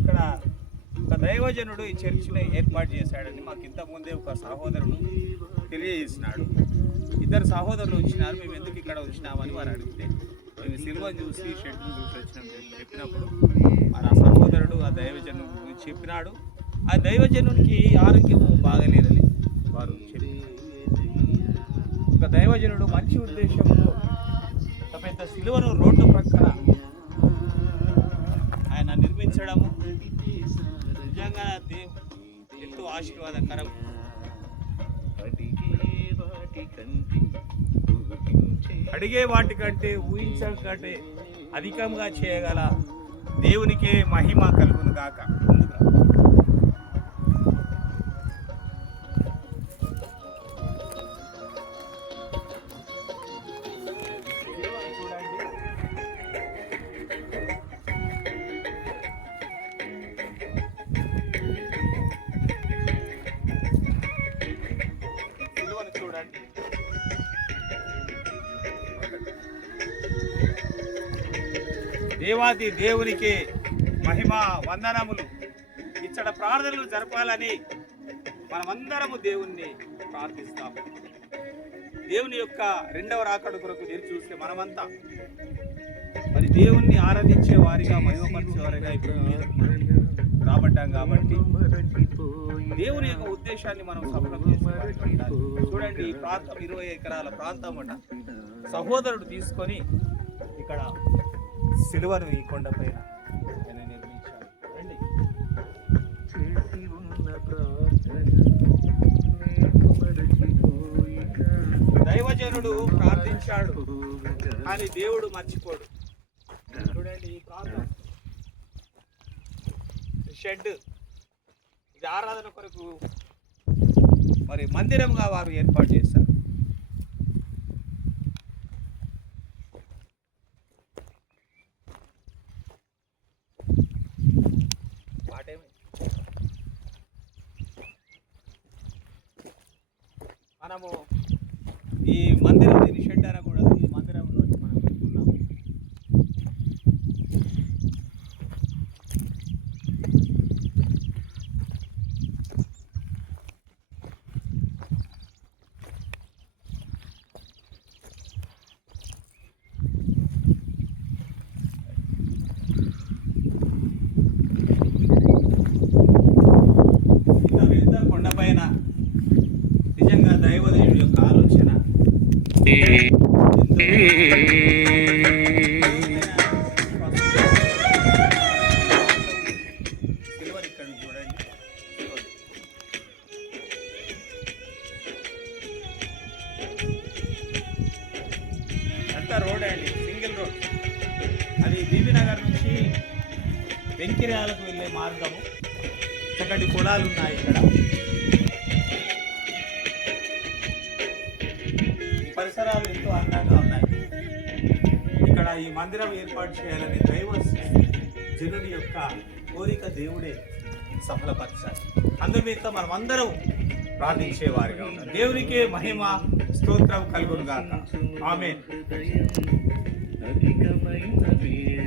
ఇక్కడ ఒక దైవజనుడు ఈ చర్చిని ఏర్పాటు చేశాడని మాకు ఇంతకుముందే ఒక సహోదరుడు తెలియజేసినాడు. ఇద్దరు సహోదరులు వచ్చినారు, మేము ఎందుకు ఇక్కడ వచ్చినామని వారు అడిగితే మేము సిల్వను చూసి షెడ్ని చూసి వచ్చినాం చెప్పినప్పుడు మరి ఆ సహోదరుడు ఆ దైవజనుడు గురించి చెప్పినాడు. ఆ దైవజనుడికి ఆరోగ్యం బాగలేదని వారు చెప్పినారు. ఒక దైవజనుడు మంచి ఉద్దేశంతో పెద్ద సిలువను రోడ్డు ప్రక్కన ఆయన నిర్మించడము నిజంగా ఎంతో ఆశీర్వాదకరం. అడిగే వాటికంటే ఊహించడం కంటే అధికంగా చేయగల దేవునికే మహిమ కలుగును గాక. చూడండి, దేవాది దేవునికి మహిమ వందనములు. ఇచ్చట ప్రార్థనలు జరపాలని మనమందరము దేవుణ్ణి ప్రార్థిస్తాము. దేవుని యొక్క రెండవ రాకడ కొరకు ఎదురు చూస్తే మనమంతా మరి దేవుణ్ణి ఆరాధించే వారిగా మహిమపరిచే వారిగా ఇప్పుడు రాబడ్డాం కాబట్టి దేవుని యొక్క ఉద్దేశాన్ని మనం సఫలం చేసుకోవాలి. చూడండి, ఈ ప్రాంతం 20 ఎకరాల ప్రాంతం అట సహోదరుడు తీసుకొని ఇక్కడ సిలువను ఈ కొండ పైన ఆయన నిర్మించాడు. రండి, దైవజనుడు ప్రార్థించాడు కానీ దేవుడు మర్చిపోడు. చూడండి, ఈ ప్రాంతం షెడ్ ఇది ఆరాధన కొరకు మరి మందిరంగా వారు ఏర్పాటు చేశారు. మనము ఈ మందిరం షెడ్ అనకూడదు, ఈ మందిరంలో మనం వెళ్తున్నాము. కొండపైన నిజంగా దైవదేవుడి యొక్క ఆలోచన సిల్వర్ ఇక్కడ చూడండి, అంతా రోడ్ అండి, సింగిల్ రోడ్. అది బీబీనగర్ నుంచి వెంకిర్యాలకు వెళ్ళే మార్గము. చక్కటి పొలాలు ఉన్నాయి ఇక్కడ. పరిసరాలు ఎంతో అందంగా ఉన్నాయి. ఇక్కడ ఈ మందిరం ఏర్పాటు చేయాలని దైవ జనుడి యొక్క కోరిక దేవుడే సఫలపరచాలి. అందుమిత మనమందరం ప్రార్థించేవారిగా ఉన్నాం. దేవునికే మహిమ స్తోత్రం కలుగును గాక. ఆమేన్.